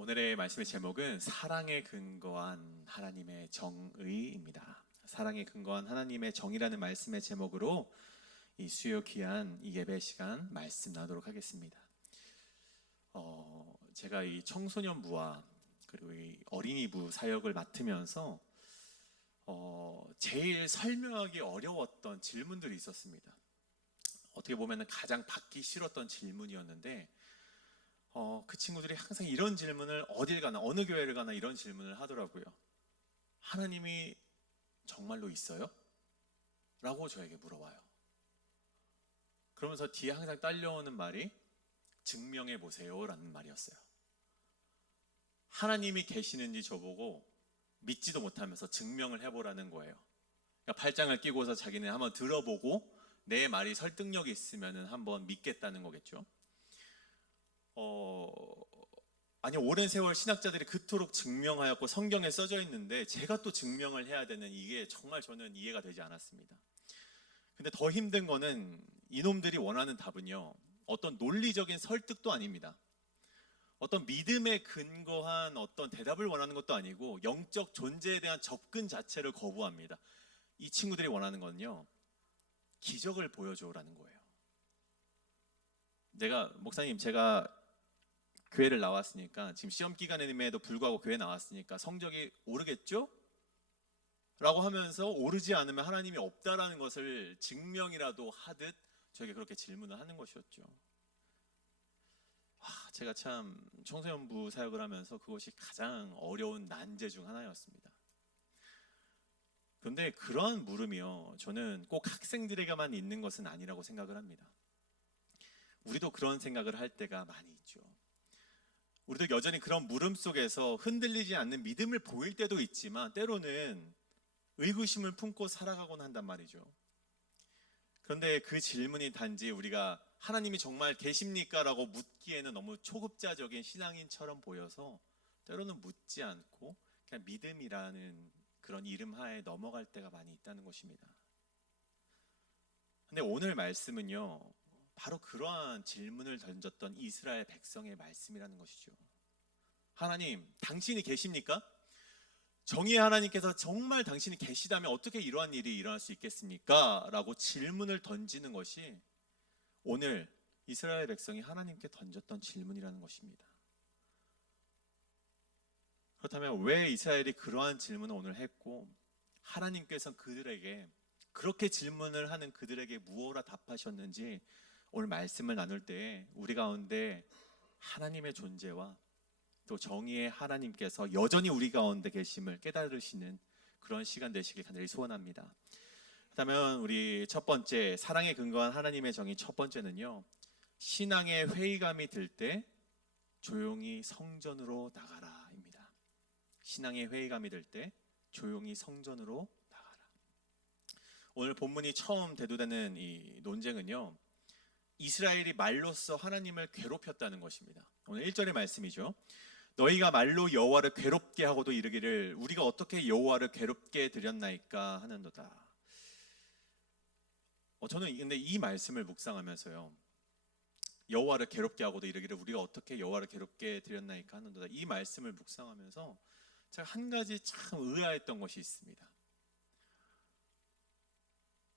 오늘의 말씀의 제목은 사랑에 근거한 하나님의 정의입니다. 사랑에 근거한 하나님의 정의라는 말씀의 제목으로 이 수요 귀한 이 예배 시간 말씀 나누도록 하겠습니다. 제가 이 청소년부와 그리고 이 어린이부 사역을 맡으면서 제일 설명하기 어려웠던 질문들이 있었습니다. 어떻게 보면 가장 받기 싫었던 질문이었는데 그 친구들이 항상 이런 질문을 어딜 가나 어느 교회를 가나 이런 질문을 하더라고요. 하나님이 정말로 있어요? 라고 저에게 물어봐요. 그러면서 뒤에 항상 딸려오는 말이 증명해 보세요 라는 말이었어요. 하나님이 계시는지 저보고 믿지도 못하면서 증명을 해보라는 거예요. 그러니까 팔짱을 끼고서 자기는 한번 들어보고 내 말이 설득력이 있으면 한번 믿겠다는 거겠죠. 아니 오랜 세월 신학자들이 그토록 증명하였고 성경에 써져 있는데 제가 또 증명을 해야 되는 이게 정말 저는 이해가 되지 않았습니다. 근데 더 힘든 거는 이놈들이 원하는 답은요, 어떤 논리적인 설득도 아닙니다. 어떤 믿음에 근거한 어떤 대답을 원하는 것도 아니고 영적 존재에 대한 접근 자체를 거부합니다. 이 친구들이 원하는 건요, 기적을 보여줘라는 거예요. 목사님 제가 교회를 나왔으니까 지금 시험 기간임에도 불구하고 교회 나왔으니까 성적이 오르겠죠? 라고 하면서 오르지 않으면 하나님이 없다라는 것을 증명이라도 하듯 저에게 그렇게 질문을 하는 것이었죠. 제가 참 청소년부 사역을 하면서 그것이 가장 어려운 난제 중 하나였습니다. 그런데 그러한 물음이요, 저는 꼭 학생들에게만 있는 것은 아니라고 생각을 합니다. 우리도 그런 생각을 할 때가 많이 있죠. 우리도 여전히 그런 물음 속에서 흔들리지 않는 믿음을 보일 때도 있지만 때로는 의구심을 품고 살아가곤 한단 말이죠. 그런데 그 질문이 단지 우리가 하나님이 정말 계십니까? 라고 묻기에는 너무 초급자적인 신앙인처럼 보여서 때로는 묻지 않고 그냥 믿음이라는 그런 이름 하에 넘어갈 때가 많이 있다는 것입니다. 근데 오늘 말씀은요, 바로 그러한 질문을 던졌던 이스라엘 백성의 말씀이라는 것이죠. 하나님, 당신이 계십니까? 정의의 하나님께서 정말 당신이 계시다면 어떻게 이러한 일이 일어날 수 있겠습니까? 라고 질문을 던지는 것이 오늘 이스라엘 백성이 하나님께 던졌던 질문이라는 것입니다. 그렇다면 왜 이스라엘이 그러한 질문을 오늘 했고 하나님께서 그들에게 그렇게 질문을 하는 그들에게 무엇라 답하셨는지 오늘 말씀을 나눌 때 우리 가운데 하나님의 존재와 또 정의의 하나님께서 여전히 우리 가운데 계심을 깨달으시는 그런 시간 되시길 간절히 소원합니다. 그렇다면 우리 첫 번째, 사랑에 근거한 하나님의 정의 첫 번째는요, 신앙의 회의감이 들 때 조용히 성전으로 나가라입니다. 신앙의 회의감이 들 때 조용히 성전으로 나가라. 오늘 본문이 처음 대두되는 이 논쟁은요, 이스라엘이 말로써 하나님을 괴롭혔다는 것입니다. 오늘 1절의 말씀이죠. 너희가 말로 여호와를 괴롭게 하고도 이르기를 우리가 어떻게 여호와를 괴롭게 드렸나이까 하는도다. 저는 근데 이 말씀을 묵상하면서요, 여호와를 괴롭게 하고도 이르기를 우리가 어떻게 여호와를 괴롭게 드렸나이까 하는도다, 이 말씀을 묵상하면서 제가 한 가지 참 의아했던 것이 있습니다.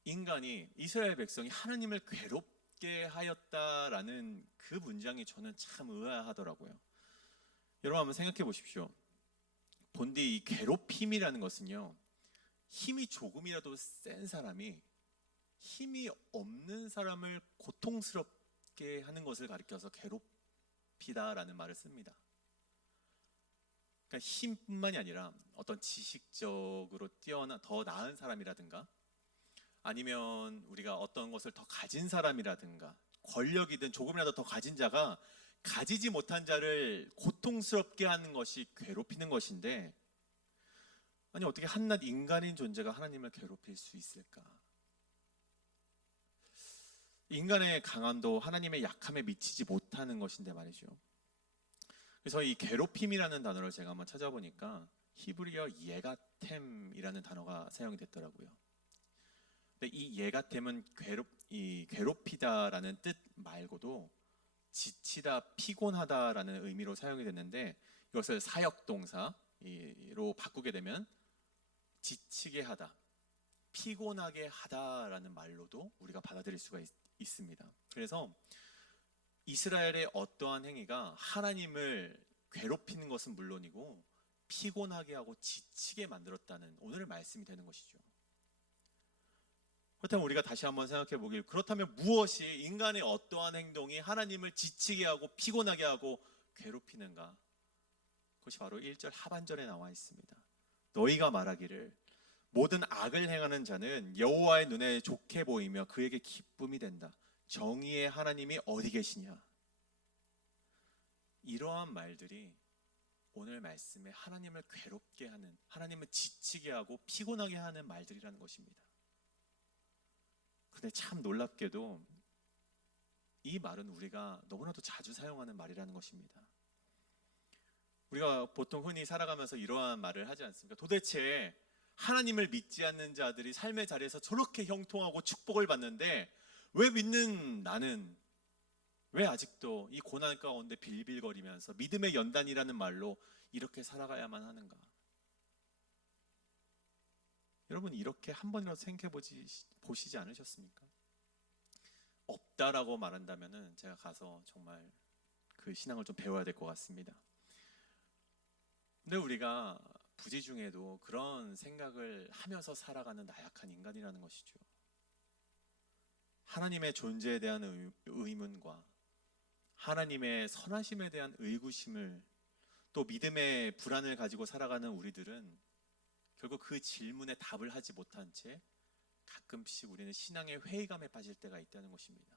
인간이, 이스라엘 백성이 하나님을 괴롭게 하였다라는 그 문장이 저는 참 의아하더라고요. 여러분 한번 생각해 보십시오. 본디 이 괴롭힘이라는 것은요, 힘이 조금이라도 센 사람이 힘이 없는 사람을 고통스럽게 하는 것을 가리켜서 괴롭히다라는 말을 씁니다. 그러니까 힘뿐만이 아니라 어떤 지식적으로 뛰어난 더 나은 사람이라든가 아니면 우리가 어떤 것을 더 가진 사람이라든가 권력이든 조금이라도 더 가진 자가 가지지 못한 자를 고통스럽게 하는 것이 괴롭히는 것인데, 아니 어떻게 한낱 인간인 존재가 하나님을 괴롭힐 수 있을까? 인간의 강함도 하나님의 약함에 미치지 못하는 것인데 말이죠. 그래서 이 괴롭힘이라는 단어를 제가 한번 찾아보니까 히브리어 예가템이라는 단어가 사용이 됐더라고요. 근데 이 예가템은 괴롭히다라는 뜻 말고도 지치다, 피곤하다라는 의미로 사용이 됐는데 이것을 사역동사로 바꾸게 되면 지치게 하다, 피곤하게 하다라는 말로도 우리가 받아들일 수가 있습니다. 그래서 이스라엘의 어떠한 행위가 하나님을 괴롭히는 것은 물론이고 피곤하게 하고 지치게 만들었다는 오늘의 말씀이 되는 것이죠. 그렇다면 우리가 다시 한번 생각해 보길, 그렇다면 무엇이 인간의 어떠한 행동이 하나님을 지치게 하고 피곤하게 하고 괴롭히는가? 그것이 바로 1절 하반절에 나와 있습니다. 너희가 말하기를 모든 악을 행하는 자는 여호와의 눈에 좋게 보이며 그에게 기쁨이 된다. 정의의 하나님이 어디 계시냐? 이러한 말들이 오늘 말씀에 하나님을 괴롭게 하는, 하나님을 지치게 하고 피곤하게 하는 말들이라는 것입니다. 근데 참 놀랍게도 이 말은 우리가 너무나도 자주 사용하는 말이라는 것입니다. 우리가 보통 흔히 살아가면서 이러한 말을 하지 않습니까? 도대체 하나님을 믿지 않는 자들이 삶의 자리에서 저렇게 형통하고 축복을 받는데 왜 믿는 나는 왜 아직도 이 고난 가운데 빌빌거리면서 믿음의 연단이라는 말로 이렇게 살아가야만 하는가? 여러분, 이렇게 한 번이라도 생각해 보시지 않으셨습니까? 없다라고 말한다면은 제가 가서 정말 그 신앙을 좀 배워야 될 것 같습니다. 근데 우리가 부지 중에도 그런 생각을 하면서 살아가는 나약한 인간이라는 것이죠. 하나님의 존재에 대한 의문과 하나님의 선하심에 대한 의구심을, 또 믿음의 불안을 가지고 살아가는 우리들은 결국 그 질문에 답을 하지 못한 채 가끔씩 우리는 신앙의 회의감에 빠질 때가 있다는 것입니다.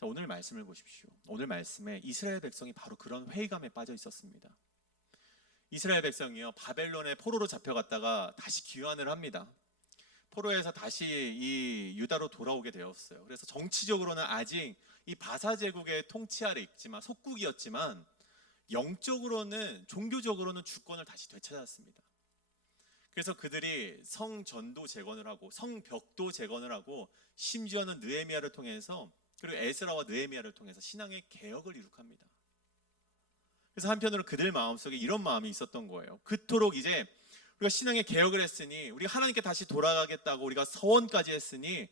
자, 오늘 말씀을 보십시오. 오늘 말씀에 이스라엘 백성이 바로 그런 회의감에 빠져 있었습니다. 이스라엘 백성이요, 바벨론의 포로로 잡혀갔다가 다시 귀환을 합니다. 포로에서 다시 이 유다로 돌아오게 되었어요. 그래서 정치적으로는 아직 이 바사 제국의 통치 아래 있지만, 속국이었지만 영적으로는, 종교적으로는 주권을 다시 되찾았습니다. 그래서 그들이 성전도 재건을 하고 성벽도 재건을 하고 심지어는 느헤미야를 통해서, 그리고 에스라와 느헤미야를 통해서 신앙의 개혁을 이룩합니다. 그래서 한편으로 그들 마음속에 이런 마음이 있었던 거예요. 그토록 이제 우리가 신앙의 개혁을 했으니, 우리가 하나님께 다시 돌아가겠다고 우리가 서원까지 했으니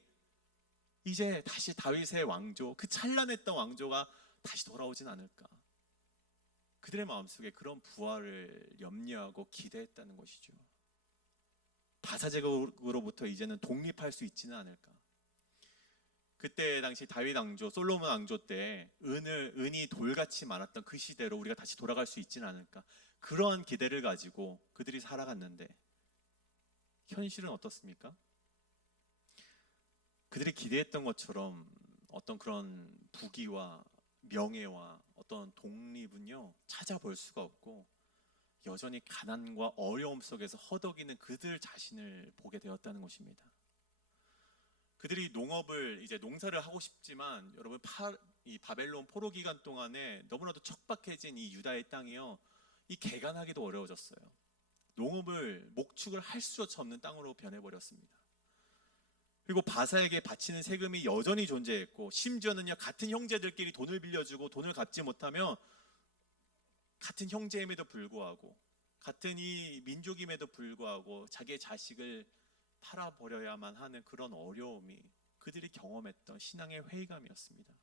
이제 다시 다윗의 왕조, 그 찬란했던 왕조가 다시 돌아오진 않을까. 그들의 마음속에 그런 부활을 염려하고 기대했다는 것이죠. 바사제국으로부터 이제는 독립할 수 있지는 않을까. 그때 당시 다윗 왕조, 솔로몬 왕조 때 은이 돌같이 많았던 그 시대로 우리가 다시 돌아갈 수 있지는 않을까. 그러한 기대를 가지고 그들이 살아갔는데 현실은 어떻습니까? 그들이 기대했던 것처럼 어떤 그런 부귀와 명예와 어떤 독립은요, 찾아볼 수가 없고 여전히 가난과 어려움 속에서 허덕이는 그들 자신을 보게 되었다는 것입니다. 그들이 농업을, 이제 농사를 하고 싶지만 여러분, 이 바벨론 포로 기간 동안에 너무나도 척박해진 이 유다의 땅이요, 이 개간하기도 어려워졌어요. 농업을, 목축을 할 수조차 없는 땅으로 변해버렸습니다. 그리고 바사에게 바치는 세금이 여전히 존재했고, 심지어는요, 같은 형제들끼리 돈을 빌려주고 돈을 갚지 못하면 같은 형제임에도 불구하고, 같은 이 민족임에도 불구하고 자기의 자식을 팔아버려야만 하는 그런 어려움이 그들이 경험했던 신앙의 회의감이었습니다.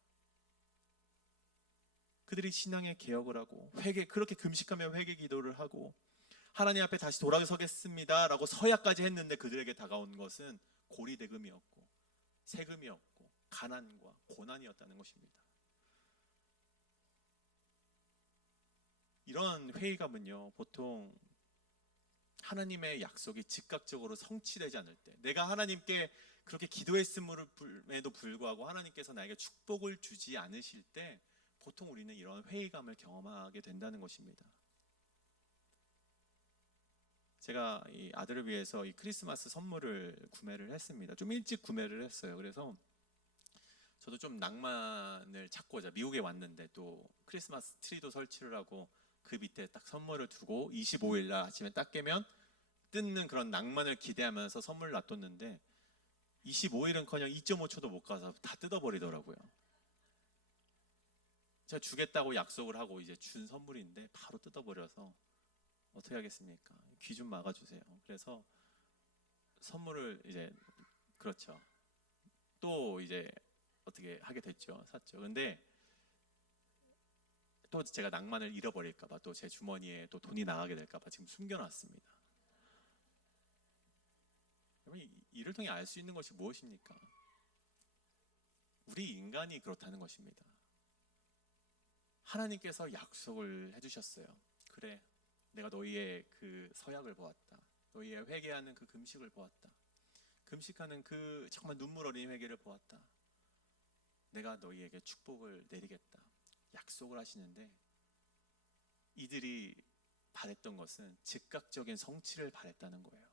그들이 신앙의 개혁을 하고 그렇게 금식하며 회개 기도를 하고 하나님 앞에 다시 돌아서겠습니다 라고 서약까지 했는데 그들에게 다가온 것은 고리대금이었고 세금이었고 가난과 고난이었다는 것입니다. 이런 회의감은요, 보통 하나님의 약속이 즉각적으로 성취되지 않을 때, 내가 하나님께 그렇게 기도했음에도 불구하고 하나님께서 나에게 축복을 주지 않으실 때 보통 우리는 이런 회의감을 경험하게 된다는 것입니다. 제가 이 아들을 위해서 이 크리스마스 선물을 구매를 했습니다. 좀 일찍 구매를 했어요. 그래서 저도 좀 낭만을 찾고자 미국에 왔는데 또 크리스마스 트리도 설치를 하고 그 밑에 딱 선물을 두고 25일 날 아침에 딱 깨면 뜯는 그런 낭만을 기대하면서 선물을 놔뒀는데 25일은커녕 2.5초도 못 가서 다 뜯어버리더라고요. 제가 주겠다고 약속을 하고 이제 준 선물인데 바로 뜯어버려서 어떻게 하겠습니까? 귀 좀 막아주세요. 그래서 선물을 이제 그렇죠. 또 이제 어떻게 하게 됐죠. 샀죠. 근데 또 제가 낭만을 잃어버릴까봐 또 제 주머니에 또 돈이 나가게 될까봐 지금 숨겨놨습니다. 여러분 이를 통해 알 수 있는 것이 무엇입니까? 우리 인간이 그렇다는 것입니다. 하나님께서 약속을 해주셨어요. 그래, 내가 너희의 그 서약을 보았다. 너희의 회개하는 그 금식을 보았다. 금식하는 그 정말 눈물 어린 회개를 보았다. 내가 너희에게 축복을 내리겠다. 약속을 하시는데 이들이 바랬던 것은 즉각적인 성취를 바랬다는 거예요.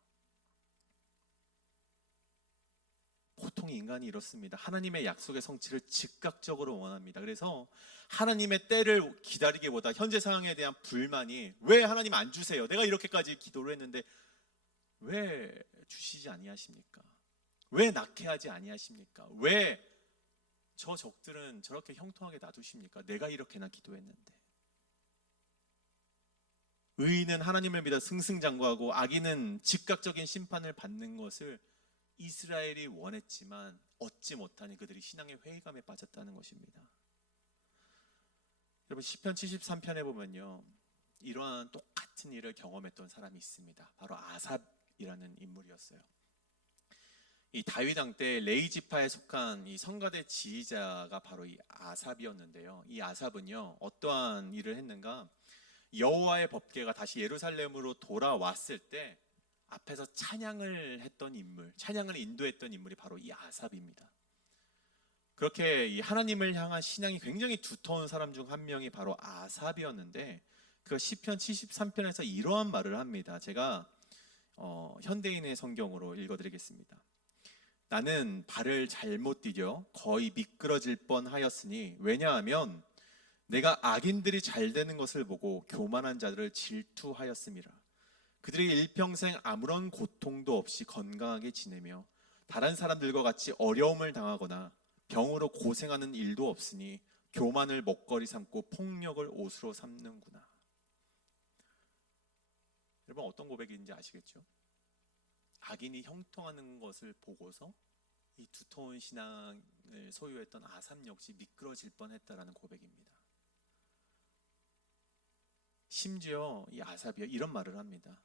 보통 인간이 이렇습니다. 하나님의 약속의 성취를 즉각적으로 원합니다. 그래서 하나님의 때를 기다리기보다 현재 상황에 대한 불만이 왜 하나님 안 주세요? 내가 이렇게까지 기도를 했는데 왜 주시지 아니하십니까? 왜 낙해하지 아니하십니까? 왜 저 적들은 저렇게 형통하게 놔두십니까? 내가 이렇게나 기도했는데. 의인은 하나님을 믿어 승승장구하고 악인은 즉각적인 심판을 받는 것을 이스라엘이 원했지만 얻지 못하니 그들이 신앙의 회의감에 빠졌다는 것입니다. 여러분 시편 73편에 보면요, 이러한 똑같은 일을 경험했던 사람이 있습니다. 바로 아삽이라는 인물이었어요. 이 다윗 왕 때 레위 지파에 속한 이 성가대 지휘자가 바로 이 아삽이었는데요. 이 아삽은요 어떠한 일을 했는가? 여호와의 법궤가 다시 예루살렘으로 돌아왔을 때 앞에서 찬양을 했던 인물, 찬양을 인도했던 인물이 바로 이 아삽입니다. 그렇게 이 하나님을 향한 신앙이 굉장히 두터운 사람 중 한 명이 바로 아삽이었는데 그 시편 73편에서 이러한 말을 합니다. 제가 현대인의 성경으로 읽어드리겠습니다. 나는 발을 잘못 디뎌 거의 미끄러질 뻔하였으니 왜냐하면 내가 악인들이 잘 되는 것을 보고 교만한 자들을 질투하였음이라. 그들이 일평생 아무런 고통도 없이 건강하게 지내며 다른 사람들과 같이 어려움을 당하거나 병으로 고생하는 일도 없으니 교만을 먹거리 삼고 폭력을 옷으로 삼는구나. 여러분 어떤 고백인지 아시겠죠? 악인이 형통하는 것을 보고서 이 두터운 신앙을 소유했던 아삽 역시 미끄러질 뻔했다라는 고백입니다. 심지어 이 아삽이 이런 말을 합니다.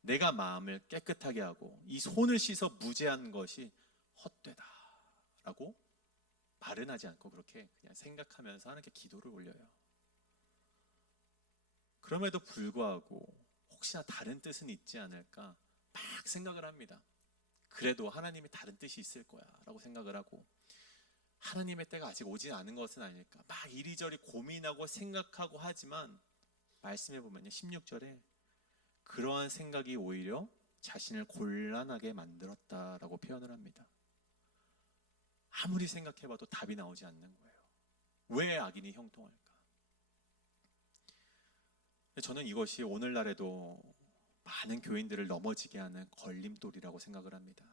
내가 마음을 깨끗하게 하고 이 손을 씻어 무죄한 것이 헛되다 라고 말은 하지 않고 그렇게 그냥 생각하면서 하나님께 기도를 올려요. 그럼에도 불구하고 혹시나 다른 뜻은 있지 않을까 막 생각을 합니다. 그래도 하나님이 다른 뜻이 있을 거야 라고 생각을 하고 하나님의 때가 아직 오지 않은 것은 아닐까 막 이리저리 고민하고 생각하고 하지만 말씀해 보면요 16절에 그러한 생각이 오히려 자신을 곤란하게 만들었다라고 표현을 합니다. 아무리 생각해봐도 답이 나오지 않는 거예요. 왜 악인이 형통할까? 저는 이것이 오늘날에도 많은 교인들을 넘어지게 하는 걸림돌이라고 생각을 합니다.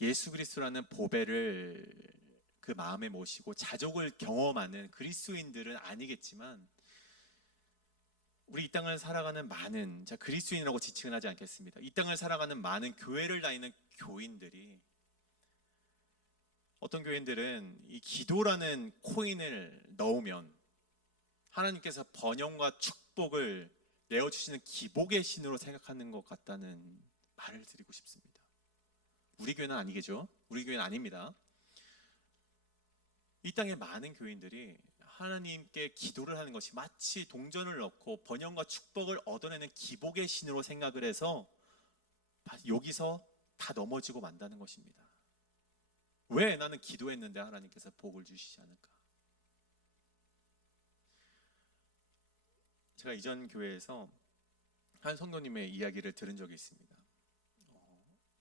예수 그리스도라는 보배를 그 마음에 모시고 자족을 경험하는 그리스도인들은 아니겠지만 우리 이 땅을 살아가는 많은, 자 그리스도인이라고 지칭은 하지 않겠습니다. 이 땅을 살아가는 많은 교회를 다니는 교인들이 어떤 교인들은 이 기도라는 코인을 넣으면 하나님께서 번영과 축복을 내어주시는 기복의 신으로 생각하는 것 같다는 말을 드리고 싶습니다. 우리 교회는 아니겠죠? 우리 교회는 아닙니다. 이 땅의 많은 교인들이 하나님께 기도를 하는 것이 마치 동전을 넣고 번영과 축복을 얻어내는 기복의 신으로 생각을 해서 여기서 다 넘어지고 만다는 것입니다. 왜 나는 기도했는데 하나님께서 복을 주시지 않을까? 제가 이전 교회에서 한 성도님의 이야기를 들은 적이 있습니다.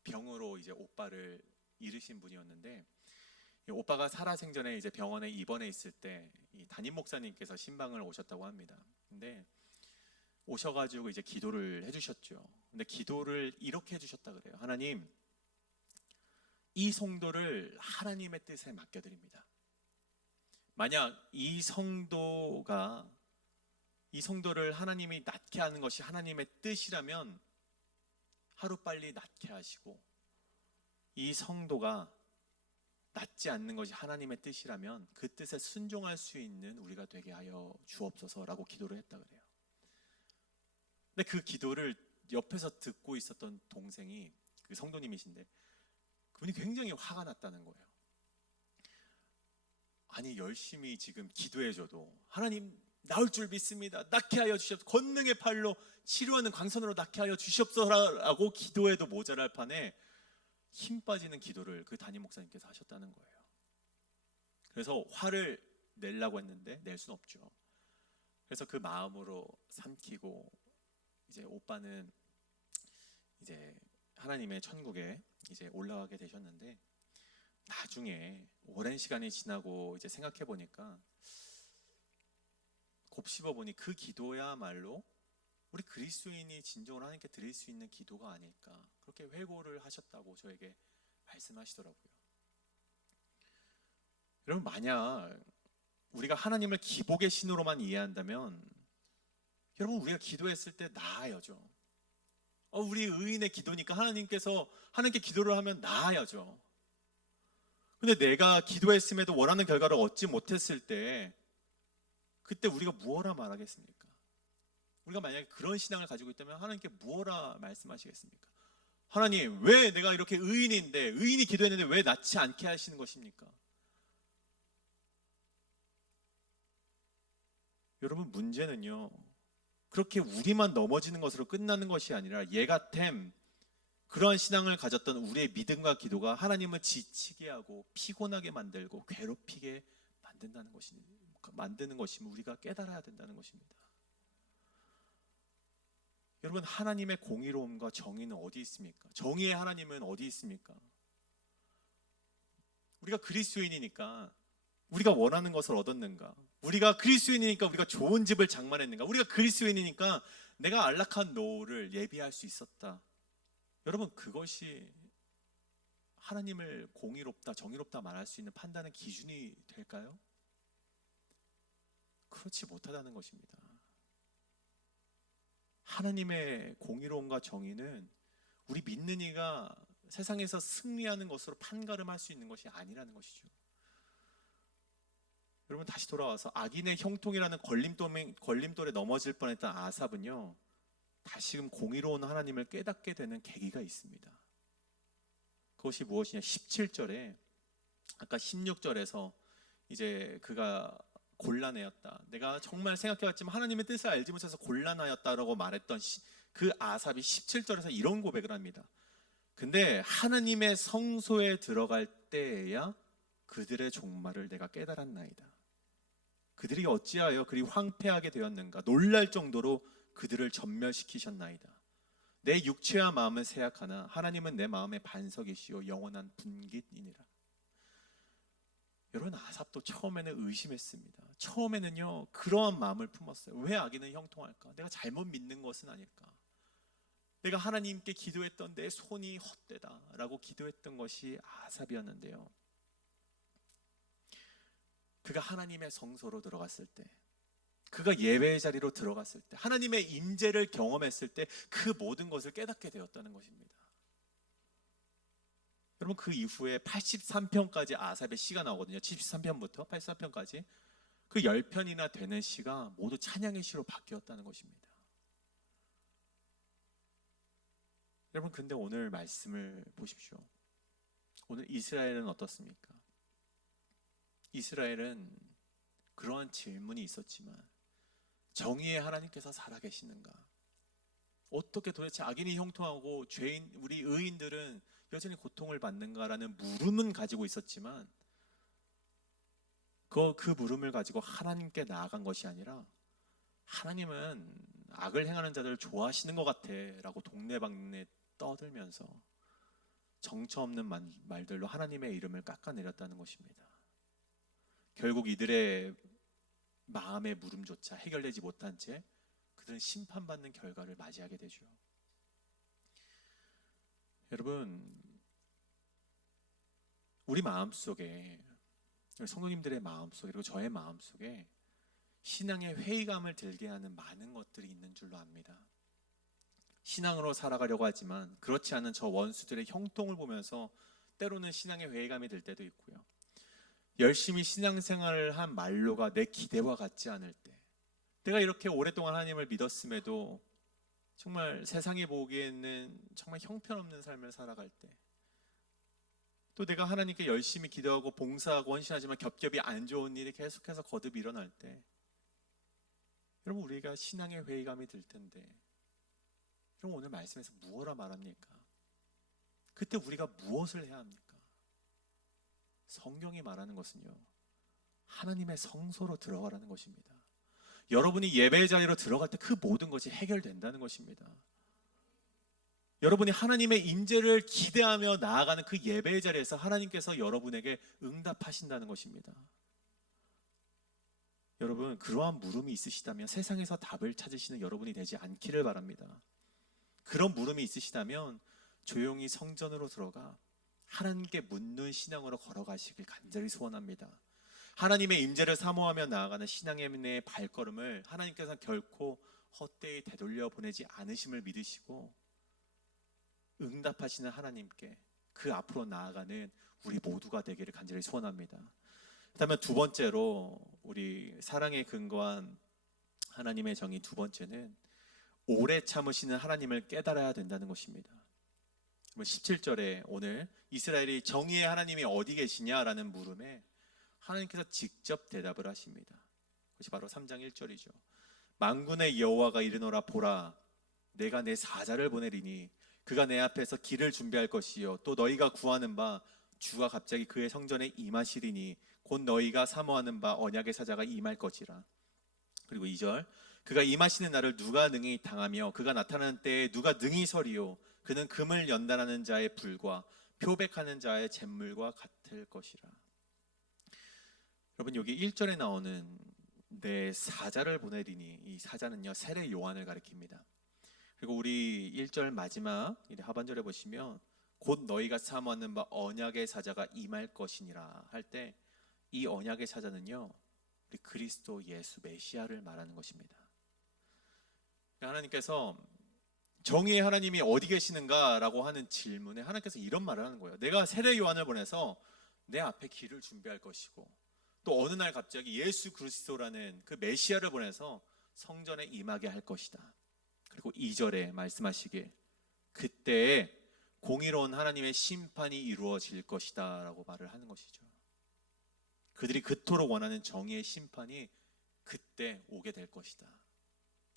병으로 이제 오빠를 잃으신 분이었는데 오빠가 살아생전에 이제 병원에 입원해 있을 때 이 담임 목사님께서 신방을 오셨다고 합니다. 근데 오셔가지고 이제 기도를 해주셨죠. 근데 기도를 이렇게 해주셨다 그래요. 하나님, 이 성도를 하나님의 뜻에 맡겨드립니다. 만약 이 성도를 하나님이 낫게 하는 것이 하나님의 뜻이라면 하루빨리 낫게 하시고, 이 성도가 낫지 않는 것이 하나님의 뜻이라면 그 뜻에 순종할 수 있는 우리가 되게 하여 주옵소서라고 기도를 했다 그래요. 근데 그 기도를 옆에서 듣고 있었던 동생이, 그 성도님이신데, 그분이 굉장히 화가 났다는 거예요. 아니, 열심히 지금 기도해줘도 하나님 나을 줄 믿습니다, 낫게 하여 주시옵소서, 권능의 팔로 치료하는 광선으로 낫게 하여 주시옵소서라고 기도해도 모자랄 판에 힘 빠지는 기도를 그 담임 목사님께서 하셨다는 거예요. 그래서 화를 내려고 했는데 낼 수는 없죠. 그래서 그 마음으로 삼키고, 이제 오빠는 이제 하나님의 천국에 이제 올라가게 되셨는데, 나중에 오랜 시간이 지나고 이제 생각해 보니까, 곱씹어 보니 그 기도야말로 우리 그리스도인이 진정으로 하나님께 드릴 수 있는 기도가 아닐까, 그렇게 회고를 하셨다고 저에게 말씀하시더라고요. 여러분, 만약 우리가 하나님을 기복의 신으로만 이해한다면, 여러분, 우리가 기도했을 때 나아야죠. 우리 의인의 기도니까 하나님께 기도를 하면 나아야죠. 근데 내가 기도했음에도 원하는 결과를 얻지 못했을 때, 그때 우리가 무엇라 말하겠습니까? 우리가 만약에 그런 신앙을 가지고 있다면 하나님께 무엇라 말씀하시겠습니까? 하나님, 왜 내가 이렇게 의인이 기도했는데 왜 낫지 않게 하시는 것입니까? 여러분, 문제는요, 그렇게 우리만 넘어지는 것으로 끝나는 것이 아니라, 예가템 그러한 신앙을 가졌던 우리의 믿음과 기도가 하나님을 지치게 하고 피곤하게 만들고 괴롭히게 만드는 것임을 우리가 깨달아야 된다는 것입니다. 여러분, 하나님의 공의로움과 정의는 어디 있습니까? 정의의 하나님은 어디 있습니까? 우리가 그리스도인이니까 우리가 원하는 것을 얻었는가? 우리가 그리스도인이니까 우리가 좋은 집을 장만했는가? 우리가 그리스도인이니까 내가 안락한 노후를 예비할 수 있었다. 여러분, 그것이 하나님을 공의롭다, 정의롭다 말할 수 있는 판단의 기준이 될까요? 그렇지 못하다는 것입니다. 하나님의 공의로움과 정의는 우리 믿는 이가 세상에서 승리하는 것으로 판가름할 수 있는 것이 아니라는 것이죠. 여러분, 다시 돌아와서 악인의 형통이라는 걸림돌에 넘어질 뻔했던 아삽은요, 다시금 공의로운 하나님을 깨닫게 되는 계기가 있습니다. 그것이 무엇이냐? 17절에, 아까 16절에서 이제 그가 곤란하였다, 내가 정말 생각해봤지만 하나님의 뜻을 알지 못해서 곤란하였다라고 말했던 그 아삽이 17절에서 이런 고백을 합니다. 근데 하나님의 성소에 들어갈 때에야 그들의 종말을 내가 깨달았나이다. 그들이 어찌하여 그리 황폐하게 되었는가? 놀랄 정도로 그들을 전멸시키셨나이다. 내 육체와 마음은 세약하나 하나님은 내 마음의 반석이시요 영원한 분깃이니라. 여러분, 아삽도 처음에는 의심했습니다. 처음에는요, 그러한 마음을 품었어요. 왜 악인은 형통할까? 내가 잘못 믿는 것은 아닐까? 내가 하나님께 기도했던 내 손이 헛되다 라고 기도했던 것이 아삽이었는데요, 그가 하나님의 성소로 들어갔을 때, 그가 예배의 자리로 들어갔을 때, 하나님의 임재를 경험했을 때 그 모든 것을 깨닫게 되었다는 것입니다. 여러분, 그 이후에 83편까지 아삽의 시가 나오거든요. 73편부터 83편까지 그 10편이나 되는 시가 모두 찬양의 시로 바뀌었다는 것입니다. 여러분, 근데 오늘 말씀을 보십시오. 오늘 이스라엘은 어떻습니까? 이스라엘은 그러한 질문이 있었지만, 정의의 하나님께서 살아계시는가? 어떻게 도대체 악인이 형통하고 우리 의인들은 여전히 고통을 받는가라는 물음은 가지고 있었지만, 그 물음을 가지고 하나님께 나아간 것이 아니라, 하나님은 악을 행하는 자들을 좋아하시는 것 같아 라고 동네방네 떠들면서 정처 없는 말들로 하나님의 이름을 깎아내렸다는 것입니다. 결국 이들의 마음의 물음조차 해결되지 못한 채 그들은 심판받는 결과를 맞이하게 되죠. 여러분, 우리 마음속에 성도님들의 마음속에, 그리고 저의 마음속에 신앙의 회의감을 들게 하는 많은 것들이 있는 줄로 압니다. 신앙으로 살아가려고 하지만 그렇지 않은 저 원수들의 형통을 보면서 때로는 신앙의 회의감이 들 때도 있고요. 열심히 신앙생활을 한 만료가 내 기대와 같지 않을 때, 내가 이렇게 오랫동안 하나님을 믿었음에도 정말 세상이 보기에는 정말 형편없는 삶을 살아갈 때, 또 내가 하나님께 열심히 기도하고 봉사하고 헌신하지만 겹겹이 안 좋은 일이 계속해서 거듭 일어날 때, 여러분 우리가 신앙의 회의감이 들 텐데, 여러분 오늘 말씀에서 무엇라 말합니까? 그때 우리가 무엇을 해야 합니까? 성경이 말하는 것은요, 하나님의 성소로 들어가라는 것입니다. 여러분이 예배의 자리로 들어갈 때 그 모든 것이 해결된다는 것입니다. 여러분이 하나님의 임재를 기대하며 나아가는 그 예배의 자리에서 하나님께서 여러분에게 응답하신다는 것입니다. 여러분, 그러한 물음이 있으시다면 세상에서 답을 찾으시는 여러분이 되지 않기를 바랍니다. 그런 물음이 있으시다면 조용히 성전으로 들어가 하나님께 묻는 신앙으로 걸어가시길 간절히 소원합니다. 하나님의 임재를 사모하며 나아가는 신앙의 발걸음을 하나님께서 결코 헛되이 되돌려 보내지 않으심을 믿으시고 응답하시는 하나님께 그 앞으로 나아가는 우리 모두가 되기를 간절히 소원합니다. 그렇다면 두 번째로 우리 사랑에 근거한 하나님의 정의 두 번째는 오래 참으시는 하나님을 깨달아야 된다는 것입니다. 17절에 오늘 이스라엘이 정의의 하나님이 어디 계시냐라는 물음에 하나님께서 직접 대답을 하십니다. 그것이 바로 3장 1절이죠. 만군의 여호와가 이르노라, 보라 내가 내 사자를 보내리니 그가 내 앞에서 길을 준비할 것이요 또 너희가 구하는 바 주가 갑자기 그의 성전에 임하시리니 곧 너희가 사모하는 바 언약의 사자가 임할 것이라. 그리고 2절, 그가 임하시는 날을 누가 능히 당하며 그가 나타나는 때에 누가 능히 서리요 그는 금을 연단하는 자의 불과 표백하는 자의 잿물과 같을 것이라. 여러분 여기 1절에 나오는 내 사자를 보내리니, 이 사자는요 세례 요한을 가리킵니다. 그리고 우리 1절 마지막 하반절에 보시면 곧 너희가 사모하는 바 언약의 사자가 임할 것이니라 할 때 이 언약의 사자는요 우리 그리스도 예수 메시아를 말하는 것입니다. 하나님께서 정의의 하나님이 어디 계시는가라고 하는 질문에 하나님께서 이런 말을 하는 거예요. 내가 세례 요한을 보내서 내 앞에 길을 준비할 것이고 또 어느 날 갑자기 예수 그리스도라는 그 메시아를 보내서 성전에 임하게 할 것이다. 그리고 2절에 말씀하시길 그때에 공의로운 하나님의 심판이 이루어질 것이다 라고 말을 하는 것이죠. 그들이 그토록 원하는 정의의 심판이 그때 오게 될 것이다,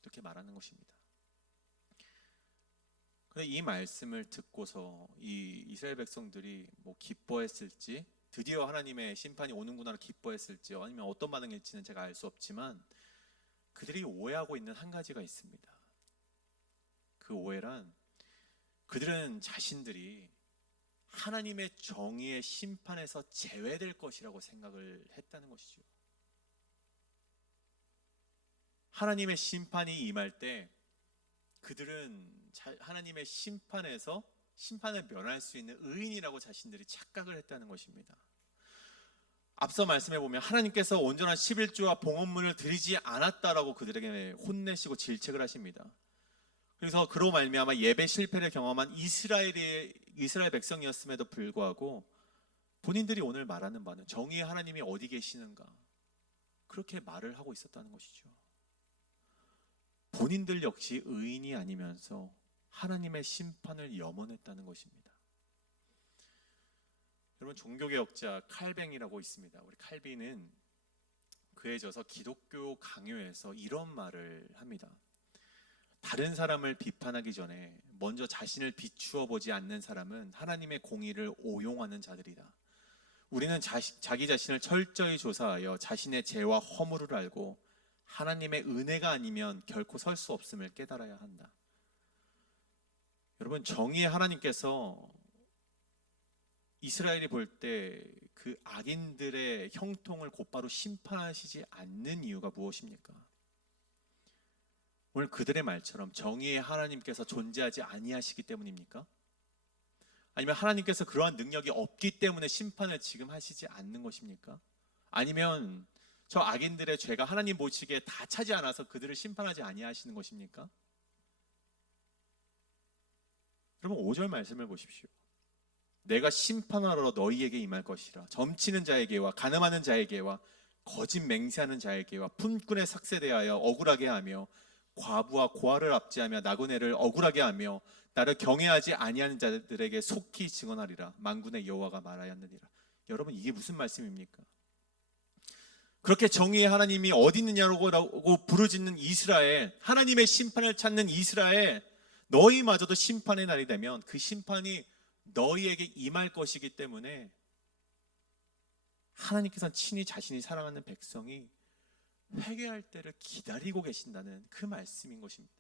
이렇게 말하는 것입니다. 그런데 이 말씀을 듣고서 이 이스라엘 백성들이 뭐 기뻐했을지, 드디어 하나님의 심판이 오는구나 기뻐했을지, 아니면 어떤 반응일지는 제가 알 수 없지만 그들이 오해하고 있는 한 가지가 있습니다. 그 오해란 그들은 자신들이 하나님의 정의의 심판에서 제외될 것이라고 생각을 했다는 것이죠. 하나님의 심판이 임할 때 그들은 하나님의 심판에서 심판을 면할 수 있는 의인이라고 자신들이 착각을 했다는 것입니다. 앞서 말씀해 보면 하나님께서 온전한 11조와 봉헌문을 드리지 않았다라고 그들에게 혼내시고 질책을 하십니다. 그래서 그로 말미암아 예배 실패를 경험한 이스라엘 백성이었음에도 불구하고 본인들이 오늘 말하는 바는 정의의 하나님이 어디 계시는가, 그렇게 말을 하고 있었다는 것이죠. 본인들 역시 의인이 아니면서 하나님의 심판을 염원했다는 것입니다. 여러분 종교개혁자 칼뱅이라고 있습니다. 우리 칼빈은 그에 져서 기독교 강요에서 이런 말을 합니다. 다른 사람을 비판하기 전에 먼저 자신을 비추어 보지 않는 사람은 하나님의 공의를 오용하는 자들이다. 우리는 자기 자신을 철저히 조사하여 자신의 죄와 허물을 알고 하나님의 은혜가 아니면 결코 설 수 없음을 깨달아야 한다. 여러분 정의의 하나님께서 이스라엘이 볼 때 그 악인들의 형통을 곧바로 심판하시지 않는 이유가 무엇입니까? 오늘 그들의 말처럼 정의의 하나님께서 존재하지 아니하시기 때문입니까? 아니면 하나님께서 그러한 능력이 없기 때문에 심판을 지금 하시지 않는 것입니까? 아니면 저 악인들의 죄가 하나님 보시기에 다 차지 않아서 그들을 심판하지 아니하시는 것입니까? 여러분 5절 말씀을 보십시오. 내가 심판하러 너희에게 임할 것이라. 점치는 자에게와 가늠하는 자에게와 거짓 맹세하는 자에게와 품꾼에 삭세대하여 억울하게 하며 과부와 고아를 압제하며 나그네를 억울하게 하며 나를 경외하지 아니하는 자들에게 속히 증언하리라. 만군의 여호와가 말하였느니라. 여러분 이게 무슨 말씀입니까? 그렇게 정의의 하나님이 어디 있느냐고 부르짖는 이스라엘, 하나님의 심판을 찾는 이스라엘, 너희마저도 심판의 날이 되면 그 심판이 너희에게 임할 것이기 때문에 하나님께서는 친히 자신이 사랑하는 백성이 회개할 때를 기다리고 계신다는 그 말씀인 것입니다.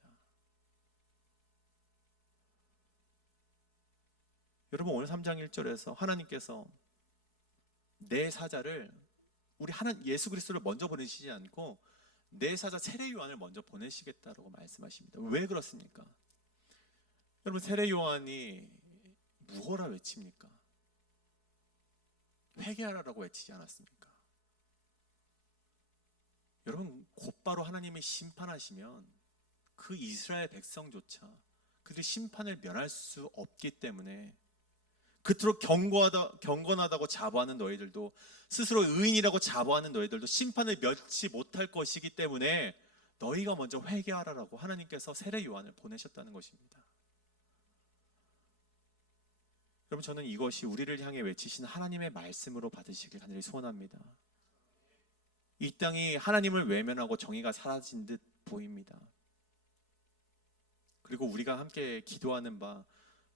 여러분 오늘 3장 1절에서 하나님께서 내 사자를 우리 예수 그리스도를 먼저 보내시지 않고 내 사자 세례 요한을 먼저 보내시겠다라고 말씀하십니다. 왜 그렇습니까? 여러분 세례 요한이 무엇라 외칩니까? 회개하라라고 외치지 않았습니까? 여러분 곧바로 하나님이 심판하시면 그 이스라엘 백성조차 그들이 심판을 면할 수 없기 때문에 그토록 경건하다고 자부하는 너희들도 스스로 의인이라고 자부하는 너희들도 심판을 면치 못할 것이기 때문에 너희가 먼저 회개하라라고 하나님께서 세례 요한을 보내셨다는 것입니다. 여러분 저는 이것이 우리를 향해 외치신 하나님의 말씀으로 받으시길 간절히 소원합니다. 이 땅이 하나님을 외면하고 정의가 사라진 듯 보입니다. 그리고 우리가 함께 기도하는 바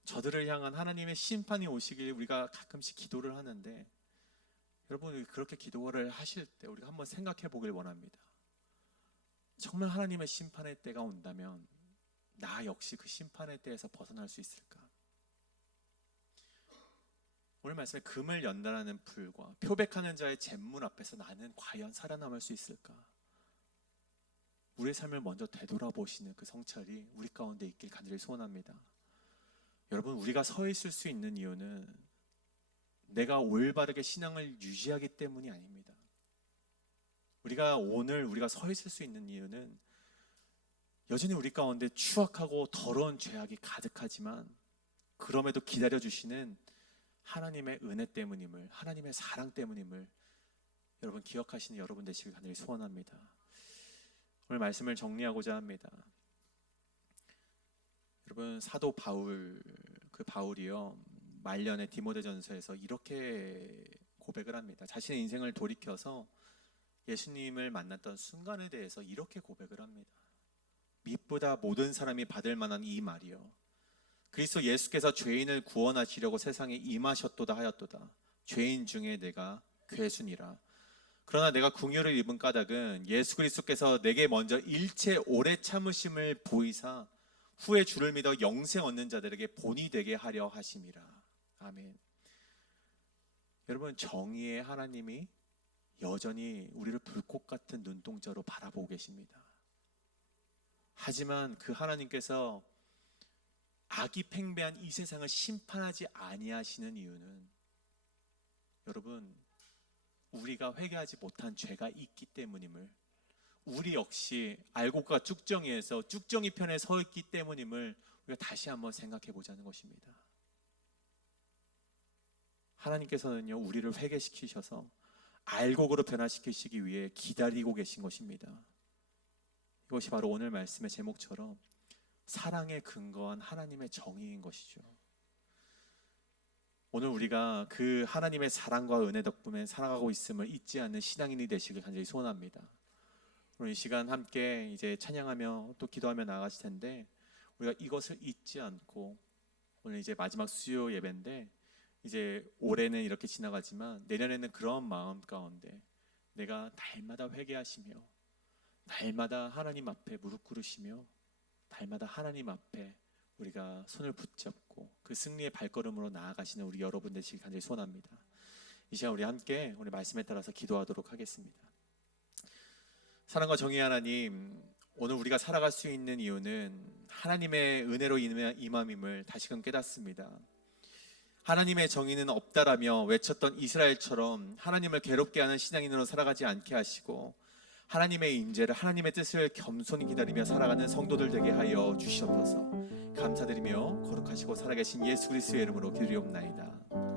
저들을 향한 하나님의 심판이 오시길 우리가 가끔씩 기도를 하는데 여러분 그렇게 기도를 하실 때 우리가 한번 생각해 보길 원합니다. 정말 하나님의 심판의 때가 온다면 나 역시 그 심판의 때에서 벗어날 수 있을까? 오늘 말씀에 금을 연단하는 불과 표백하는 자의 잿문 앞에서 나는 과연 살아남을 수 있을까? 우리의 삶을 먼저 되돌아보시는 그 성찰이 우리 가운데 있길 간절히 소원합니다. 여러분 우리가 서 있을 수 있는 이유는 내가 올바르게 신앙을 유지하기 때문이 아닙니다. 우리가 서 있을 수 있는 이유는 여전히 우리 가운데 추악하고 더러운 죄악이 가득하지만 그럼에도 기다려주시는 하나님의 은혜 때문임을, 하나님의 사랑 때문임을 여러분 기억하시는 여러분 되시길 간절히 소원합니다. 오늘 말씀을 정리하고자 합니다. 여러분 사도 바울, 그 바울이요 말년에 디모데전서에서 이렇게 고백을 합니다. 자신의 인생을 돌이켜서 예수님을 만났던 순간에 대해서 이렇게 고백을 합니다. 밑보다 모든 사람이 받을 만한 이 말이요 그리스도 예수께서 죄인을 구원하시려고 세상에 임하셨도다 하였도다. 죄인 중에 내가 괴순이라. 그러나 내가 긍휼을 입은 까닭은 예수 그리스도께서 내게 먼저 일체 오래 참으심을 보이사 후에 주를 믿어 영생 얻는 자들에게 본이 되게 하려 하심이라. 아멘. 여러분 정의의 하나님이 여전히 우리를 불꽃 같은 눈동자로 바라보고 계십니다. 하지만 그 하나님께서 악이 팽배한 이 세상을 심판하지 아니하시는 이유는 여러분 우리가 회개하지 못한 죄가 있기 때문임을, 우리 역시 알곡과 쭉정이에서 쭉정이 편에 서 있기 때문임을 우리가 다시 한번 생각해 보자는 것입니다. 하나님께서는요 우리를 회개시키셔서 알곡으로 변화시키시기 위해 기다리고 계신 것입니다. 이것이 바로 오늘 말씀의 제목처럼 사랑에 근거한 하나님의 정의인 것이죠. 오늘 우리가 그 하나님의 사랑과 은혜 덕분에 살아가고 있음을 잊지 않는 신앙인이 되시길 간절히 소원합니다. 오늘 이 시간 함께 이제 찬양하며 또 기도하며 나아가실 텐데 우리가 이것을 잊지 않고 오늘 이제 마지막 수요 예배인데 이제 올해는 이렇게 지나가지만 내년에는 그런 마음 가운데 내가 날마다 회개하시며 날마다 하나님 앞에 무릎 꿇으시며 날마다 하나님 앞에 우리가 손을 붙잡고 그 승리의 발걸음으로 나아가시는 우리 여러분 되시길 간절히 소원합니다. 이 시간 우리 함께 오늘 말씀에 따라서 기도하도록 하겠습니다. 사랑과 정의 하나님, 오늘 우리가 살아갈 수 있는 이유는 하나님의 은혜로 임함임을 다시금 깨닫습니다. 하나님의 정의는 없다라며 외쳤던 이스라엘처럼 하나님을 괴롭게 하는 신앙인으로 살아가지 않게 하시고 하나님의 임재를, 하나님의 뜻을 겸손히 기다리며 살아가는 성도들 되게 하여 주시옵소서. 감사드리며 거룩하시고 살아계신 예수 그리스도의 이름으로 기도리옵나이다.